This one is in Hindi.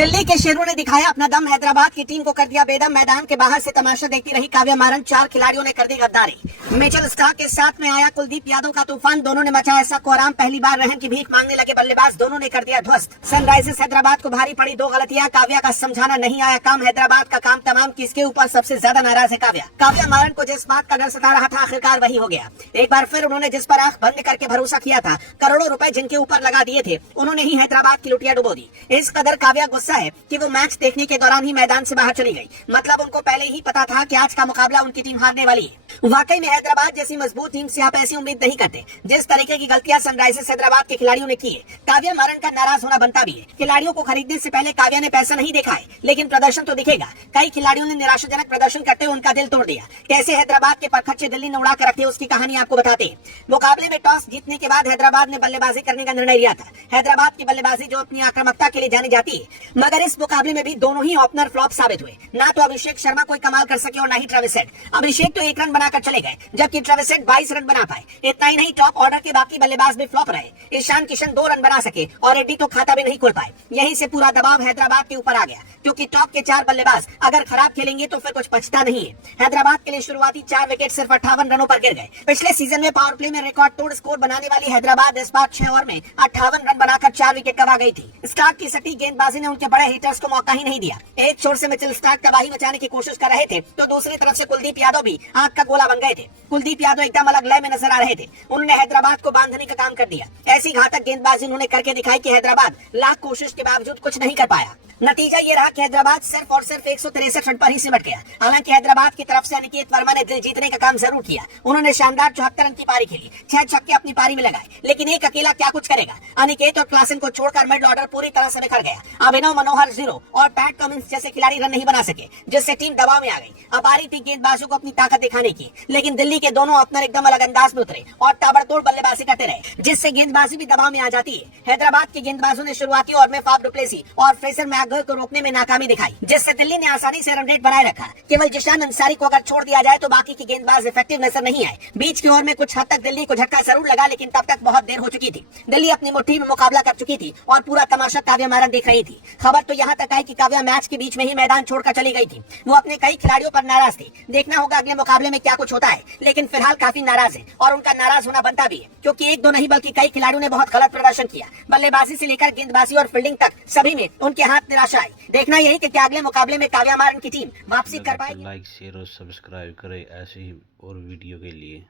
दिल्ली के शेरों ने दिखाया अपना दम, हैदराबाद की टीम को कर दिया बेदम। मैदान के बाहर से तमाशा देखती रही काव्या मारन, 4 खिलाड़ियों ने कर दी गद्दारी। मिचेल स्टार्क के साथ में आया कुलदीप यादव का तूफान, दोनों ने मचाया ऐसा कोहराम, पहली बार रहम की भीख मांगने लगे बल्लेबाज, दोनों ने कर दिया ध्वस्त। सनराइजर्स हैदराबाद को भारी पड़ी 2 गलतियां, काव्या का समझाना नहीं आया काम, हैदराबाद का काम तमाम। किसके ऊपर सबसे ज्यादा नाराज है काव्या? काव्या मारन को जिस बात का डर सता रहा था आखिरकार वही हो गया। एक बार फिर उन्होंने जिस पर आंख बंद करके भरोसा किया था, करोड़ों रुपए जिनके ऊपर लगा दिए थे, उन्होंने ही हैदराबाद की लुटिया डुबो दी। इस कदर काव्या गुस्सा है कि वो मैच देखने के दौरान ही मैदान से बाहर चली गई। मतलब उनको पहले ही पता था कि आज का मुकाबला उनकी टीम हारने वाली है। वाकई में हैदराबाद जैसी मजबूत टीम से आप ऐसी उम्मीद नहीं करते। जिस तरीके की गलतियां सनराइजर्स हैदराबाद के खिलाड़ियों ने की है, काव्या मारन का नाराज होना बनता भी है। खिलाड़ियों को खरीदने से पहले काव्या ने पैसा नहीं देखा है, लेकिन प्रदर्शन तो दिखेगा। कई खिलाड़ियों ने निराशाजनक प्रदर्शन करते हुए उनका दिल तोड़ दिया। कैसे हैदराबाद के परखच्चे दिल्ली ने उड़ा कर रखे, उसकी कहानी आपको बताते हैं। मुकाबले में टॉस जीतने के बाद हैदराबाद ने बल्लेबाजी करने का निर्णय लिया था। हैदराबाद की बल्लेबाजी जो अपनी आक्रामकता के लिए जानी जाती है, मगर इस मुकाबले में भी दोनों ही ओपनर फ्लॉप साबित हुए। ना तो अभिषेक शर्मा कोई कमाल कर सके और ना ही ट्रेविस हेड। अभिषेक तो 1 रन बनाकर चले गए, जबकि ट्रेविस हेड 22 रन बना पाए। इतना ही नहीं, टॉप ऑर्डर के बाकी बल्लेबाज भी फ्लॉप रहे। ईशान किशन 2 रन बना सके और रेड्डी तो खाता भी नहीं खोल पाए। यहीं से पूरा दबाव हैदराबाद के ऊपर आ गया, क्योंकि टॉप के 4 बल्लेबाज अगर खराब खेलेंगे तो फिर कुछ बचता नहीं है। हैदराबाद के लिए शुरुआती 4 विकेट सिर्फ 58 रनों पर गिर गए। पिछले सीजन में पावर प्ले में रिकॉर्ड तोड़ स्कोर बनाने वाली हैदराबाद इस बार 6 ओवर में 58 रन बनाकर 4 विकेट गंवा गई थी। स्टार्क की सटीक गेंदबाजी ने उनके बड़े हिटर्स को मौका ही नहीं दिया। एक छोर से मिचेल स्टार्क तबाही मचाने की कोशिश कर रहे थे, तो दूसरी तरफ से कुलदीप यादव भी आग का गोला बन गए थे। कुलदीप यादव एकदम अलग लय में नजर आ रहे थे। उन्होंने हैदराबाद को बांधने का काम कर दिया। ऐसी घातक गेंदबाजी उन्होंने करके दिखाई कि हैदराबाद लाख कोशिश के बावजूद कुछ नहीं कर पाया। नतीजा ये रहा कि हैदराबाद सिर्फ और सिर्फ 163 रन पर ही सिमट गया। हालांकि हैदराबाद की तरफ से अनिकेत वर्मा ने दिल जीतने का काम जरूर किया। उन्होंने शानदार 74 रन की पारी खेली, 6 छक्के अपनी पारी में लगाए, लेकिन एक अकेला क्या कुछ करेगा। अनिकेत और क्लासन को छोड़कर मिड ऑर्डर पूरी तरह से बिखर गया। अभिनव मनोहर 0 और पैट कमिंस जैसे खिलाड़ी रन नहीं बना सके, जिससे टीम दबाव में आ गई। अब आ रही थी गेंदबाजों को अपनी ताकत दिखाने की, लेकिन दिल्ली के दोनों ओपनर एकदम अलग अंदाज में उतरे और ताबड़तोड़ बल्लेबाजी करते रहे, जिससे गेंदबाजी भी दबाव में आ जाती है। हैदराबाद के गेंदबाजों ने शुरुआती ओवर में फाफ डुप्लेसी और फ्रेजर मैकग्रा को रोकने में नाकामी दिखाई, जिससे दिल्ली ने आसानी से रन रेट बनाए रखा। केवल जिशान अंसारी को अगर छोड़ दिया जाए तो बाकी के गेंदबाज इफेक्टिव नजर नहीं आए। बीच की ओवर में कुछ हद तक दिल्ली को झटका जरूर लगा, लेकिन तब तक बहुत देर हो चुकी थी। दिल्ली अपनी मुट्ठी में मुकाबला कर चुकी थी और पूरा तमाशा काव्या मारन देख रही थी। खबर तो यहाँ तक आई कि काव्या मैच के बीच में ही मैदान छोड़कर चली गई थी। वो अपने कई खिलाड़ियों पर नाराज थी। देखना होगा अगले मुकाबले में क्या कुछ होता है, लेकिन फिलहाल काफी नाराज है और उनका नाराज होना बनता भी है, क्योंकि 1-2 नहीं बल्कि कई खिलाड़ियों ने बहुत गलत प्रदर्शन किया। बल्लेबाजी से लेकर गेंदबाजी और फील्डिंग तक सभी में उनके हाथ निराशा आई। देखना यही कि क्या अगले मुकाबले में काव्या मारन की टीम वापसी कर पाएगी। लाइक शेयर और सब्सक्राइब करें ऐसे ही और वीडियो के लिए।